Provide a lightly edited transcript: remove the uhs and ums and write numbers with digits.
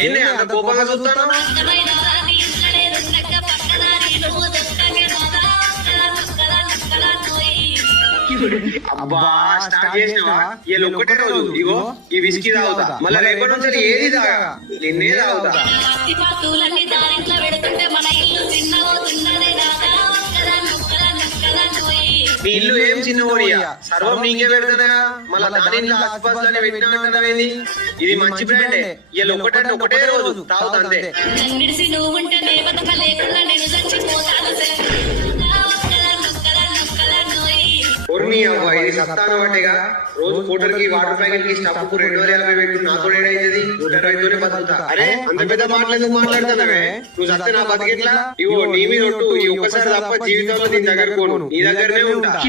ఏంటి అంత కోపంగా చూస్తాను? అబ్బా స్టార్ట్ చేసినావా? ఇవాళ ఒక్కటే రోజు ఇగో ఈ విస్కీ తాగుతా, మళ్ళీ రేపటి నుంచి ఏది తాగా, నిన్నే తాగుతా. నీ ఇల్లు ఏం చిన్న ఓడియా, సర్వం నీకే పెడతా. మళ్ళా దాని ఇంట్లో ఆసుపత్రులు పెట్టినావేంది? ఇది మంచి బ్రాండే. ఇవాళ ఒక్కటే ఒకటే రోజు తాగుతా అంతే. ఇది సత్తాను బట్టేగా రోజు కోటర్ కి వాటర్ ప్యాకెట్ కి స్టఫ్ కు 250 పెట్టి నాతో ఏడైతుంది. 150తోనే బతుకుతా. అరే అంత పెద్ద మాటలు మాట్లాడుతున్నావే, నువ్వు సత్తే నా బతికెట్లా? ఇగో నీ మీద ఒట్టు, ఈ ఒక్కసారి తప్ప జీవితంలో నీ దగ్గర పోను, నీ దగ్గరనే ఉంటా.